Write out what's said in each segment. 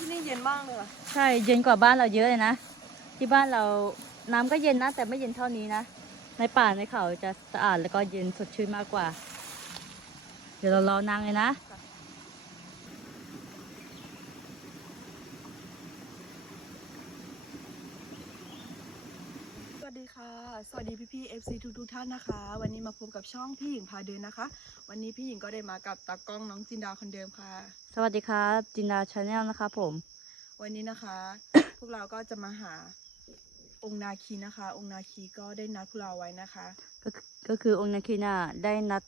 ที่นี่เย็นมากเลยอะใช่เย็นกว่าบ้านเราเยอะเลยนะ ที่บ้านเราน้ำก็เย็นนะ แต่ไม่เย็นเท่านี้นะ ในป่าในเขาจะสะอาดแล้วก็เย็นสดชื่นมากกว่า เดี๋ยวเรารอนางเลยนะ สวัสดีค่ะ ส วัสดีพี่พี่ๆ FC ทุกทุกๆท่านนะคะ วันนี้มาพบกับช่องพี่หญิงพาเดินนะคะ วันนี้พี่หญิงก็ได้มากับตากล้องน้องจินดาคนเดิมค่ะ สวัสดีครับจินดาชาแนลนะคะ ผม วันนี้นะคะ พวกเราก็จะมาหาองค์นาคีนะคะ องค์นาคีก็ได้นัดพวกเราไว้นะคะ ก็คือก็คือองค์นาคีน่ะได้นัด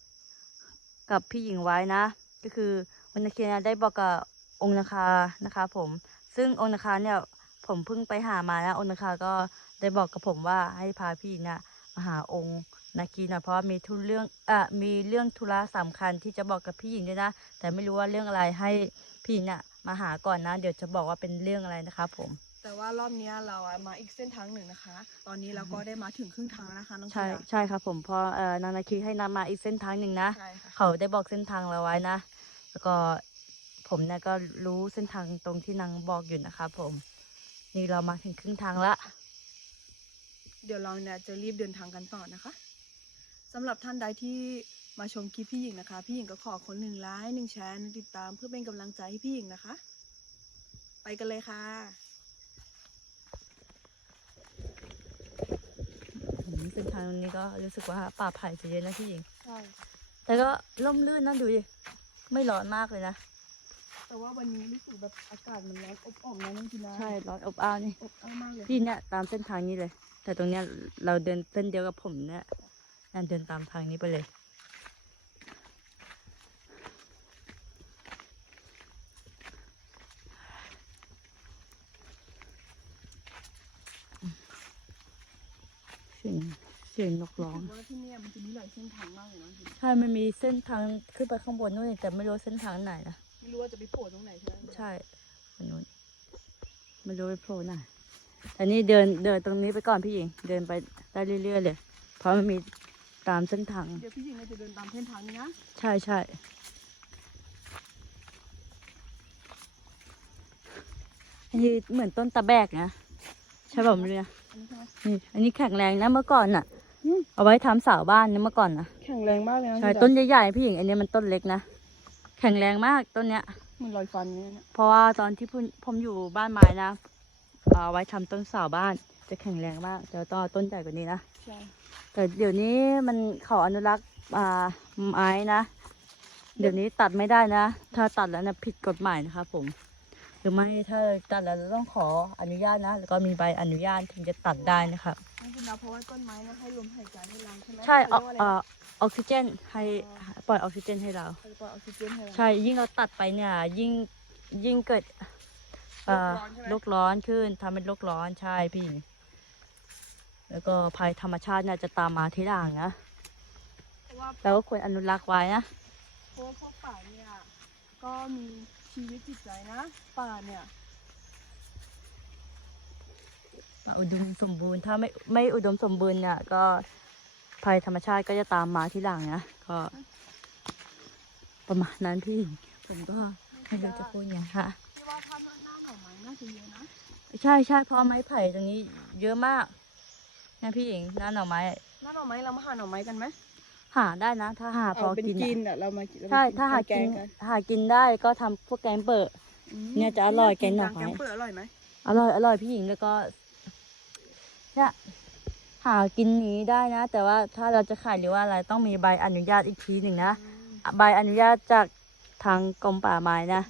กับพี่หญิงไว้นะ ก็คือองค์นาคีน่ะได้บอกกับองค์นาคานะคะ ผม ซึ่งองค์นาคาเนี่ย ผมเพิ่งไปหามานะองค์นาคาก็ได้บอกกับผมว่าให้พาพี่หญิงน่ะมาหาองค์นาคีหน่อยเพราะว่ามีทุนเรื่องอะมีเรื่องธุระสำคัญที่จะบอกกับพี่หญิงด้วยนะ แต่ไม่รู้ว่าเรื่องอะไรให้พี่หญิงน่ะมาหาก่อนนะ เดี๋ยวจะบอกว่าเป็นเรื่องอะไรนะคะผม แต่ว่ารอบเนี้ยเราอะมาอีกเส้นทางหนึ่งนะคะ ตอนนี้เราก็ได้มาถึงครึ่งทางแล้วนะคะน้องจิใช่นดาใช่ครับผมเพราะเอ่อนางนาคีให้นำมาอีกเส้นทางหนึ่งนะใช่ค่ะเขาได้บอกเส้นทางเราไว้นะ แล้วก็ผมเนี่ยก็รู้เส้นทางตรงที่นางบอกอยู่นะครับผม นี่เรามาถึงครึ่งทางละ เดี๋ยวเราเนี่ยจะรีบเดินทางกันต่อนะคะสำหรับท่านใดที่มาชมคลิปพี่หญิงนะคะ พี่หญิงก็ขอคนหนึ่งไลค์หนึ่งแชร์หนึ่งติดตามเพื่อเป็นกำลังใจให้พี่หญิงนะคะ ไปกันเลยค่ะอืมเส้นทางนี้ก็รู้สึกว่าป่าไผ่จะเยอะนะพี่หญิง ใช่ แต่ก็ร่มรื่นนะดูดิ ไม่ร้อนมากเลยนะ แต่ว่าวันนี้รู้สึกแบบอากาศมันร้อนอบอ้อมนะน้องจีน่าใช่ร้อนอบอ้าวนี่อบอ้าวมากเลยพี่เนี่ยตามเส้นทางนี้เลย แต่ตรงเนี้ยเราเดินเส้นเดียวกับผมเนี่ยนั่นเดินตามทางนี้ไปเลย เสียงเสียงนกร้องรู้สึกว่าที่เนี่ยมันจะมีหลายเส้นทางมากเลยนะจริงใช่ มันมีเส้นทางขึ้นไปข้างบนนู่นแต่ไม่รู้เส้นทางไหนนะ ไม่รู้ว่าจะไปโผล่ตรงไหนใช่ไหมใช่อันนู้นไม่รู้ไปโผล่ไหนแต่นี่เดินเดินตรงนี้ไปก่อนพี่หญิง เดินไปได้เรื่อยๆเลย เพราะมันมีตามเส้นทาง เดี๋ยวพี่หญิงเนี่ยจะเดินตามเส้นทางนี้นะ ใช่ใช่อันนี้เหมือนต้นตะแบกนะ ใช่ป่ะไม่รู้นะอันนี้ใช่ไหมนี่อันนี้แข็งแรงนะเมื่อก่อนน่ะอืมเอาไว้ทำเสาบ้านนะเมื่อก่อนนะแข็งแรงมากเลยนะใช่จีาต้นใหญ่ๆพี่หญิงอันนี้มันต้นเล็กนะ แข็งแรงมากต้นเนี้ยเหมันรอยฟันเนี่ยนะเพราะว่าตอนที่ผมผมอยู่บ้านไม้นะเอาไว้ทำต้นเสาบ้านจะแข็งแรงมากเดี๋ยวต้องเอาต้นใหญ่กว่านี้นะใช่แต่เดี๋ยวนี้มันเขาอนุรักษ์อ่าไม้นะ เดี๋ยวนี้ตัดไม่ได้นะ ถ้าตัดแล้วนะผิดกฎหมายนะครับผม หรือไม่ถ้าตัดแล้วเราต้องขออนุญาตนะ แล้วก็มีใบอนุญาตถึงจะตัดได้นะครับน้องจินดาเพราะว่าต้นไม้นะให้ลมหายใจให้เราใช่ไหมใช่เอาเขาเรียกว่าอะไรเอ่นะอออกซิเจนให้ปล่อยออกซิเจนให้เรา เขาจะปล่อยออกซิเจนให้เรา ใช่ยิ่งเราตัดไปเนี่ยยิ่งยิ่งเกิดเอ่อโลโลกกร้ร้ออนนขึ้นทำเป็นโลกร้อนใช่พี่ แล้วก็ภัยธรรมชาติเนี่ยจะตามมาทีหลังนะเพราะว่า เราก็ควรอนุรักษ์ไว้นะ เพราะว่าพวกป่าเนี่ยก็มี ชีวิตจิตใจนะ ป่าเนี่ยอุดมสมบูรณ์ ถ้าไม่ไม่อุดมสมบูรณ์เนี่ย ก็ภัยธรรมชาติก็จะตามมาทีหลังนะ ก็ ประมาณนั้นพี่ ผมก็ไม่รู้จะพูดไงค่ะที่ว่าถ้าหน้าหน้าหน่อไม้น่าจะเยอะนะ ใช่ใช่เพราะไม้ไผ่ตรงนี้ เยอะมากนะพี่หญิงหน้าหน่อไม้หน้าหน่อไม้เรามาหาหน่อไม้กันไหม หาได้นะ ถ้าหาพเอาอเป็นกินกินอะอะเรามาเรมใช่ถ้าหาแกกินงกันหากินได้ก็ทำพวกแกงเปิดอืมเนี่ยจะอร่อยแกงหน่อไม้แกงเปิดอร่อยไหมอร่อยอร่อยพี่หญิงแล้วก็เนี่ยหากินอย่างนี้ได้นะ แต่ว่าถ้าเราจะขายหรือว่าอะไรต้องมีใบอนุญาตอีกทีหนึ่งนะใบอนุญาตจากทางกรมป่าไม้นะ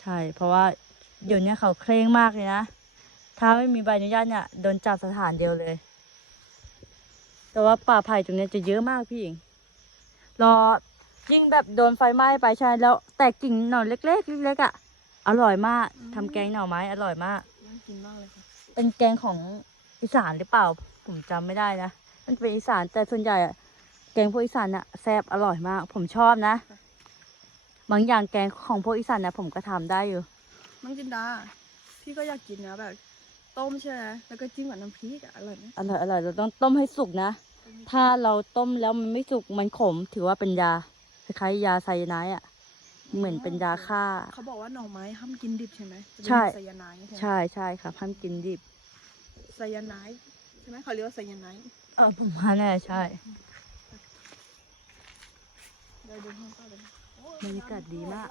ใช่ เพราะว่าเดี๋ยวนี้เขาเคร่งมากเลยนะถ้าไม่มีใบอนุญาตเนี่ยโดนจับสถานเดียวเลย แต่ว่าป่าไผ่ตรงเนี้ยจะเยอะมากพี่หญิง รอยิ่งแบบโดนไฟไหม้ไปใช่แล้ว แตกกิ่งหน่อเล็กๆเล็กๆอะอร่อยมากทำแกงหน่อไม้อร่อยมาก น่ากินมากเลยค่ะเป็นแกงของอีสานหรือเปล่า ผมจำไม่ได้นะ มันเป็นอีสานแต่ส่วนใหญ่อะแกงพวกอีสานอะแซ่บอร่อยมาก ผมชอบนะ บางอย่างแกงของพวกอีสานนะผมก็ทำได้อยู่ น้องจินดา พี่ก็อยากกินนะแบบ ต้มใช่ไหมแล้วก็จิ้มกับน้ำพริกอะอร่อยไหมอร่อยอร่อยเราต้องต้มให้สุกนะ ถ้าเราต้มแล้วมันไม่สุกมันขม ถือว่าเป็นยาคล้ายๆยาไซยาไนด์อะเหมือนเป็นยาฆ่า เขาบอกว่าหน่อไม้ห้ามกินดิบใช่ไหมจะเป็นใช่ ไซยาไนด์ใช่ไหมใช่ใช่ครับห้ามกินดิบไซยาไนด์ใช่ไหมเขาเรียกว่าไซยาไนด์เออผมว่าแน่ใช่ เดี๋ยวเดินห้องก็เลยโอ้บรรยากาศดีมาก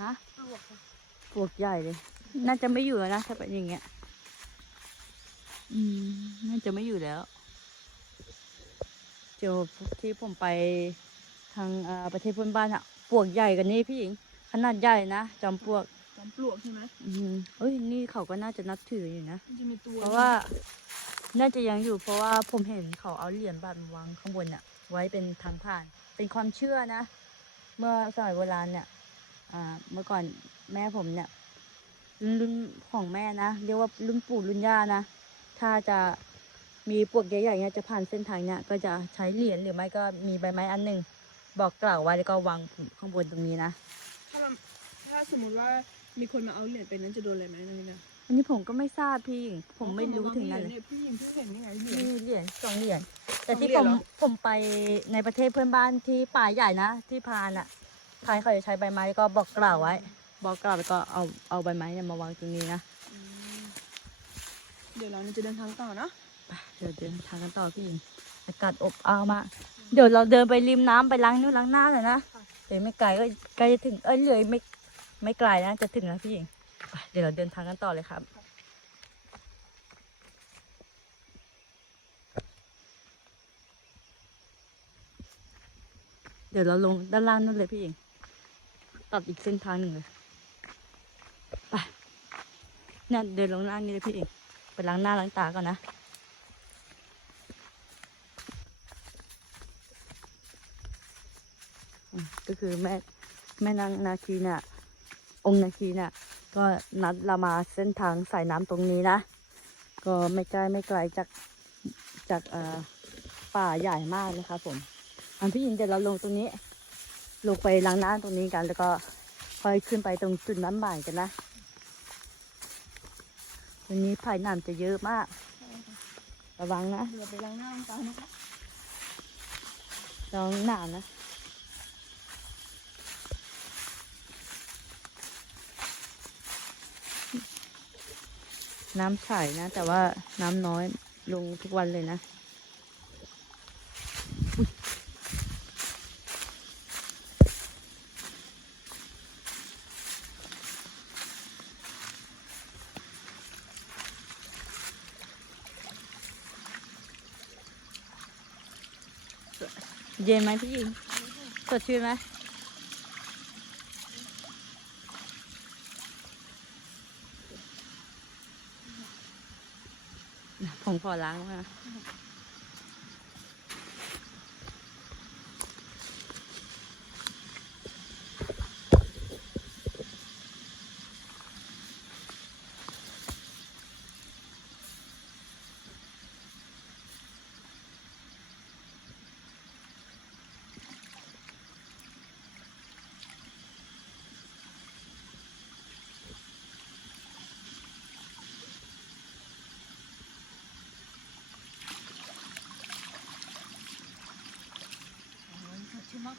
ฮะปลวกค่ะปลวกใหญ่เลย น่าจะไม่อยู่แล้วนะถ้าเป็นอย่างเงี้ย อืม น่าจะไม่อยู่แล้ว เจอที่ผมไปทางเอ่อประเทศเพื่อนบ้านอะปลวกใหญ่กันนี่พี่หญิง ขนาดใหญ่นะจอมปลวกจอมปลวกใช่ไหมอืมเอ้ยนี่เขาก็น่าจะนับถืออยู่นะมันจะมีตัวเพราะว่าน่าจะยังอยู่เพราะว่าผมเห็นเขาเอาเหรียญบาทมาวางข้างบนน่ะไว้เป็นทางผ่าน เป็นความเชื่อนะ เมื่อสมัยโบราณเนี่ยอ่าเมื่อก่อนแม่ผมเนี่ยรุ่นรุ่นของแม่นะเรียกว่ารุ่นปู่รุ่นย่านะถ้าจะ มีปลวกใหญ่ๆเนี่ยจะผ่านเส้นทางเนี่ยก็จะใช้เหรียญหรือไม่ก็มีใบไม้อันหนึ่งบอกกล่าวไว้แล้วก็วางข้างบนตรงนี้นะถ้าเราถ้าสมมติว่ามีคนมาเอาเหรียญไปนั้นจะโดนอะไรไหมนะนี่นะอันนี้ผมก็ไม่ทราบพี่หญิงผมไม่รู้ถึงนั้นเลยเนี่ยพี่หญิงเพิ่งเห็นนี่ไงเหรียญ มีเหรียญสองเหรียญแต่สองที่เหรีผยญมเหรอ ผมไปในประเทศเพื่อนบ้านที่ป่าใหญ่นะที่พานอะพานเขาจะใช้ใบไม้ก็บอกกล่าวไว้ บอกกล่าวแล้วก็เอาเอาใบไม้เนี่ยมาวางตรงนี้นะ อืมเดี๋ยวเราจะเดินทางต่อเนาะไป เดี๋ยวเดินทางกันต่อพี่หญิงอากาศอบอ้าวมากเดี๋ยวเราเดินไปริมน้ำไปล้างนิ้วล้างหน้าเลยนะเดี๋ยวไม่ไกลก็ใกล้จะถึงเอ้ยเหลยไม่ไม่ไกลนะจะถึงแล้วพี่หญิงไปเดี๋ยวเราเดินทางกันต่อเลยครับ เดี๋ยวเราลงด้านล่างนู่นเลยพี่หญิงตัดอีกเส้นทางหนึ่งเลยไปเนี่ยเดินลงล่างนี่เลยพี่หญิงไปล้างหน้าล้างตาก่อนนะ อืมก็ คือแม่แม่นางนาคีเนี่ยองค์นาคีเนี่ยก็นัดเรามาเส้นทางสายน้ำตรงนี้นะ ก็ไม่ใกล้ไม่ไกลจากจากเอ่อป่าใหญ่มากนะครับผมอันพี่หญิงเดี๋ยวเราลงตรงนี้ ลงไปล้างน้ำตรงนี้กัน แล้วก็ค่อยขึ้นไปตรงจุดน้ำบ่ายกันนะตรงนี้ภายน้ำจะเยอะมาก ระวังนะเดี๋ยวไปล้างหน้าล้างตานะคะระวังหนาวนะ น้ำใสนะ แต่ว่าน้ำน้อยลงทุกวันเลยนะเย็นไหมพี่หญิงสดชื่นไหม งพ่อล้างมา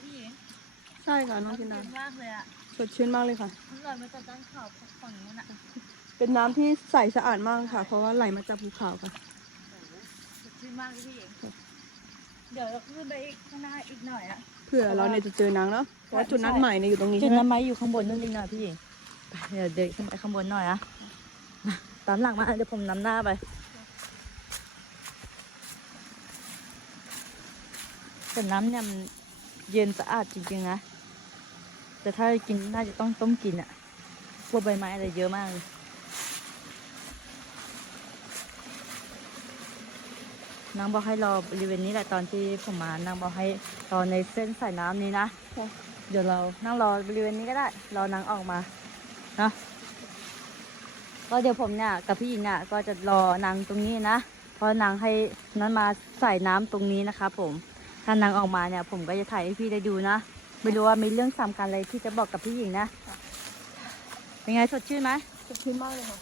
พี่หญิงใช่ค่ะน้องจินดามากเลยอะสดชื่นมากเลยค่ะอร่อยมาจากด้านขาวฝั่งนู้นอะเป็นน้ำที่ใสสะอาดมากค่ะ เพราะว่าไหลมาจากภูเขาค่ะ สดชื่นมากเลยพี่หญิงเดี๋ยวเราขึ้นไปอีกข้างหน้าอีกหน่อยอะเผื่อเราเนี่ยจะเจอนางเนาะเพราะว่าจุดนัดหมายเนี่ยอยู่ตรงนี้จุใช่ดไหมน้ำไม้อยู่ข้างบนนู่นเองนะพี่หญิงไปเดี๋ยวเดินขึ้นไปข้างบนหน่อยอะมาตามหลังมาเดี๋ยวผมนำหน้าไปแต่น้ำเนี่ยมัน เย็นสะอาดจริงๆนะ แต่ถ้ากินน่าจะต้องต้มกินอะพวกใบไม้อะไรเยอะมากเลยนางบอกให้รอบริเวณนี้แหละตอนที่ผมมานางบอกให้รอในเส้นสายน้ำนี้นะ เดี๋ยวเรานั่งรอบริเวณนี้ก็ได้ รอนางออกมานะก็เดี๋ยวผมเนี่ยกับพี่หญิงเนี่ยก็จะรอนางตรงนี้นะ เพราะนางให้นั้นมาใส่น้ำตรงนี้นะครับผม ถ้านางออกมาเนี่ย ผมก็จะถ่ายให้พี่ได้ดูนะ ไม่รู้ว่ามีเรื่องสำคัญอะไรที่จะบอกกับพี่หญิงนะ เป็นไงสดชื่นไหมสดชื่นมากเลยค่ะ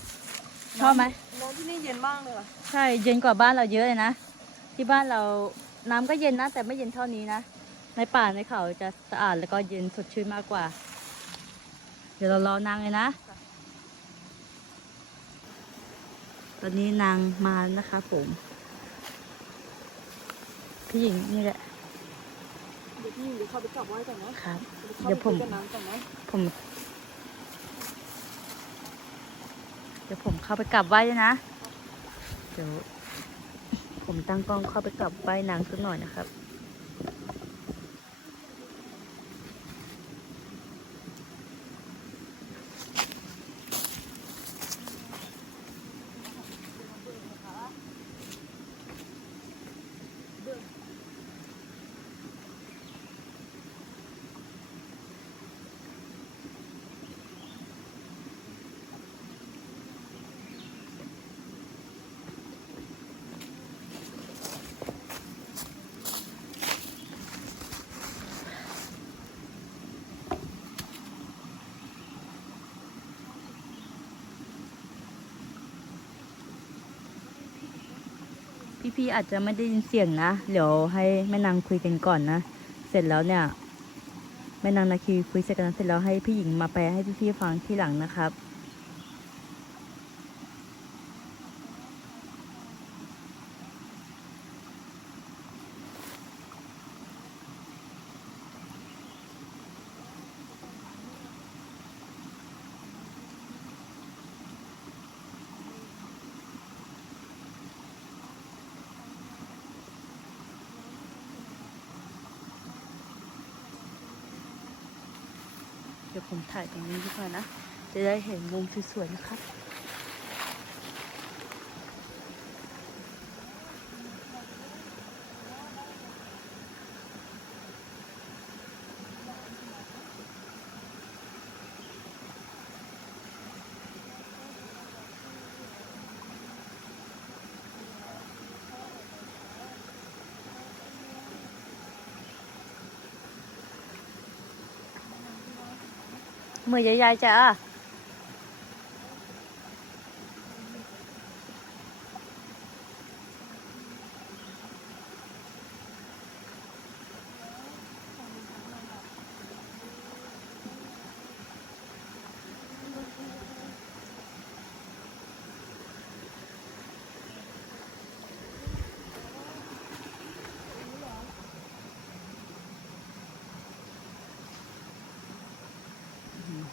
ชอบไหมน้ำที่นี่เย็นมากเลยค่ะใช่เย็นกว่าบ้านเราเยอะเลยนะ ที่บ้านเราน้ำก็เย็นนะ แต่ไม่เย็นเท่านี้นะ ในป่าในเขาจะสะอาดแล้วก็เย็นสดชื่นมากกว่า เดี๋ยวเรารอนางเลยนะค่ะตอนนี้นางมาแล้วนะคะผมพี่หญิงนี่แหละเดี๋ยว พี่หญิงเดี๋ยวเข้าไปกราบไหว้ก่อนนะครับ เดี๋ยวผมเข้าไปคุกับนางก่อนนะผม เดี๋ยวผมเข้าไปกลับไหว้ด้วยนะ เดี๋ยว ผมตั้งกล้องเข้าไปกลับไหว้นางสักหน่อยนะครับ พี่ๆอาจจะไม่ได้ยินเสียงนะ เดี๋ยวให้แม่นางคุยกันก่อนนะ เสร็จแล้วเนี่ย แม่นางนาคีคุยเสร็จกันเสร็จแล้วให้พี่หญิงมาแปลให้พี่ๆฟังที่หลังนะครับ ดี๋ยวผมถ่ายตรงนี้ดีกว่านะ จะได้เห็นมุมสวยๆนะครับ มือให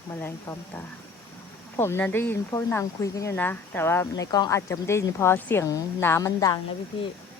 มแมลงตอมตา ผมนั้นได้ยินพวกนางคุยกันอยู่นะ แต่ว่าในกล้องอาจจะไม่ได้ยินเพราะเสียงน้ำมันดังนะพี่ๆ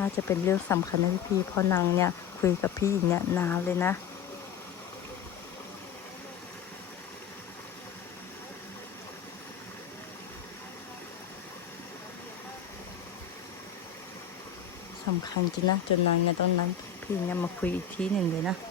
น่าจะเป็นเรื่องสำคัญนะพี่เพราะนางเนี่ยคุยกับพี่หญิงเนี่ยนานเลยนะสำคัญจริงนะจนนางเนี่ยต้องนั้นพี่เนี่ยมาคุยอีกทีหนึ่งเลยนะ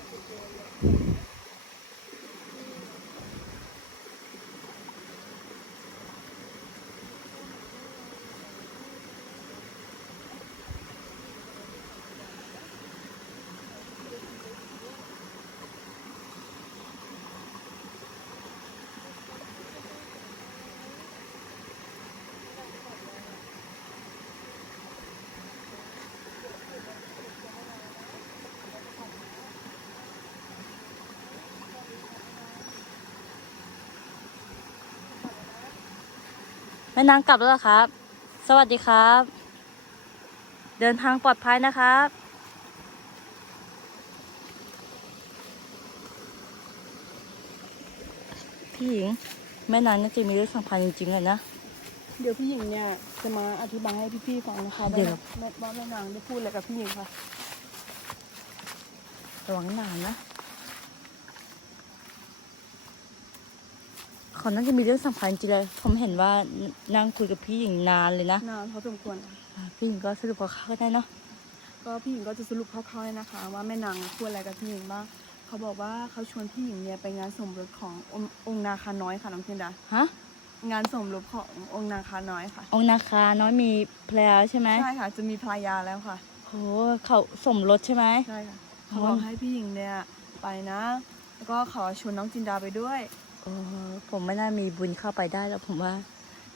ม่นางกลับแล้วเหรอครับ สวัสดีครับ เดินทางปลอดภัยนะครับพี่หญิงแม่นางน่าจะมีเรื่องสำคัญจริงๆเลยนะ เดี๋ยวพี่หญิงเนี่ยจะมาอธิบายให้พี่ๆฟังนะคะเดี๋ยวแม่ว่าแม่นางได้พูดอะไรกับพี่หญิงค่ะ ระวังหนานนะ เขาน่าจะมีเรื่องสำคัญจริงเลยผมเห็นว่านั่งคุยกับพี่หญิงนานเลยนะนานพอสมควรค่ะอ่าพี่หญิงก็สรุปกับเขาก็ได้เนาะก็พี่หญิงก็จะสรุปคร่าวๆนะคะ ว่าแม่นางพูดอะไรกับพี่หญิงบ้างเขาบอกว่าเขาชวนพี่หญิงเนี่ยไปงานสมรสขององค์องค์นาคาน้อยค่ะน้องเทนดาฮะงานสมรสขององค์นาคาน้อยค่ะ องค์นาคาน้อยมีภรรยาแล้วใช่ไหมใช่ค่ะ จะมีภรรยาแล้วค่ะโหเขาสมรสใช่ไหมใช่ค่ะอ๋อเขาบอกให้พี่หญิงเนี่ยไปนะ แล้วก็ขอชวนน้องจินดาไปด้วยโอ้ ผมไม่น่ามีบุญเข้าไปได้แล้วผมว่า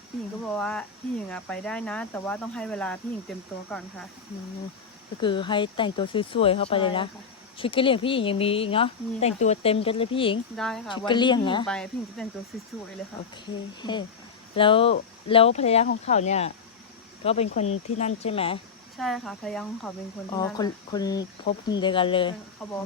พี่หญิงก็บอกว่าพี่หญิงอะไปได้นะ แต่ว่าต้องให้เวลาพี่หญิงเต็มตัวก่อนค่ะ อืมก็คือให้แต่งตัวสวยๆเข้าไปเลยนะใช่ค่ชุดกระเหลี่ยงพี่หญิงยังมีอีกเนาะมีค่ะ แต่งตัวเต็มยศเลยพี่หญิง ได้ค่ะชุดวักะเหรี่ที่ยงพี่หญินะงไปพี่หญิงจะแต่งตัวสวยๆเลยค่ะ โอเคเฮ้แล้วแล้วภรรยาของเขาเนี่ย ก็เป็นคนที่นั่นใช่ไหมใช่ค่ะภรรยาของเขาเป็นคนอ๋ที่อนั่นคนค่ะคนพบเดียวกันเลย เขาบอก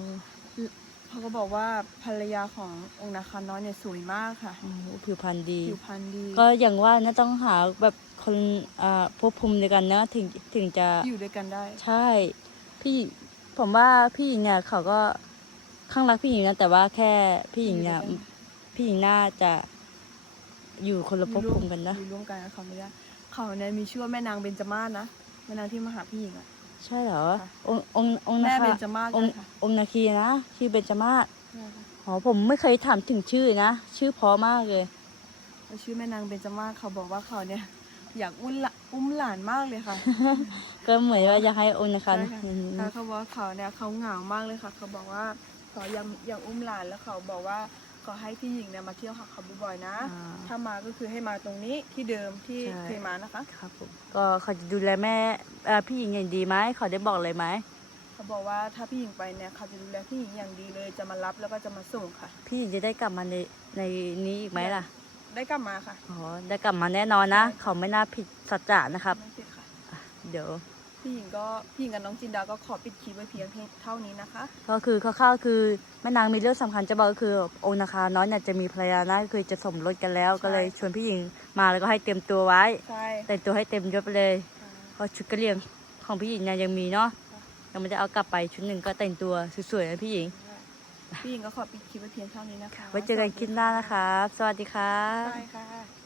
เขาก็บอกว่าภรรยาขององค์นาคาน้อยเนี่ยสวยมากค่ะอ๋อผิวพรรณดี ผิวพรรณดีก็อย่างว่าน่าต้องหาแบบคนอ่าภพภูมิเดียวกันนะถึงถึงจะอยู่ด้วยกันได้ ใช่ พี่ผมว่าพี่หญิงเนี่ยเขาก็ข้างรักพี่หญิงนะแต่ว่าแค่พี่หญิงเนี่ยอยู่ด้วยกันพี่หญิงน่าจะอยู่คนละภพภูมิกันนะอยู่ร่วมกันกับเขาไม่ได้เขาเนี่ยมีชื่อว่าแม่นางเบญจมาศนะแม่นางที่มาหาพี่หญิงอะ ใช่เหรอค่ะองค์องค์องค์นาแม่คาเบญจมาศองเลค์ยค่ะองค์นาคีนะชื่อเบญจมาศใช่ค่ะอ๋อผมไม่เคยถามถึงชื่อนะ ชื่อเพราะมากเลย แล้วชื่อแม่นางเบญจมาศเขาบอกว่าเขาเนี่ย อยากอุ้มละอุ้มหลานมากเลยค่ะก็เหมือนว่าอยากให้องค์นาคาใช่ค่ะอืมแล้วเขาบอกว่าเขาเนี่ยเขาเหงามากเลยค่ะ เขาบอกว่าเขายังยังอุ้มหลานแล้วเขาบอกว่า ขอให้พี่หญิงเนี่ยมาเที่ยวหาเขาบ่อยๆนะ อ่าถ้ามาก็คือให้มาตรงนี้ที่เดิมที่ใช่ เคยมานะคะ ครับผมก็เขาจะดูแลแม่เอ่อพี่หญิงอย่างดีไหมเขาได้บอกเลยไหมเขาบอกว่าถ้าพี่หญิงไปเนี่ยเขาจะดูแลพี่หญิงอย่างดีเลยจะมารับแล้วก็จะมาส่งค่ะ พี่หญิงจะได้กลับมาในในนี้อีกไหมล่ะได้กลับมาค่ะอ๋อได้กลับมาแน่นอนนะใช่เขาไม่น่าผิดสัจจะนะครับ ไม่ผิดค่ะ เดี๋ยว พี่หญิงก็พี่หญิงกับน้องจินดาก็ขอปิดคลิปไว้เพียงเท่านี้นะคะ ก็คือคร่าวๆคือแม่นางมีเรื่องสำคัญจะบอกก็คือองค์นาคาน้อยเนี่ยจะมีภรรยานะก็คือจะสมรสกันแล้ว ก็เลยชวนพี่หญิงมาแล้วก็ให้เตรียมตัวไว้ใช่แต่งตัวให้เต็มยศไปเลยค่ะเพราะชุดกระเหลี่ยงของพี่หญิงเนี่ยยังมีเนาะยังไม่ได้เอากลับไปชุดหนึ่งก็แต่งตัวสวยๆนะพี่หญิงพี่หญิงก็ขอปิดคลิปไว้เพียงเท่านี้นะคะไว้เจอกันคลิปหน้านะครับสวัสดีครับใช่ค่ะ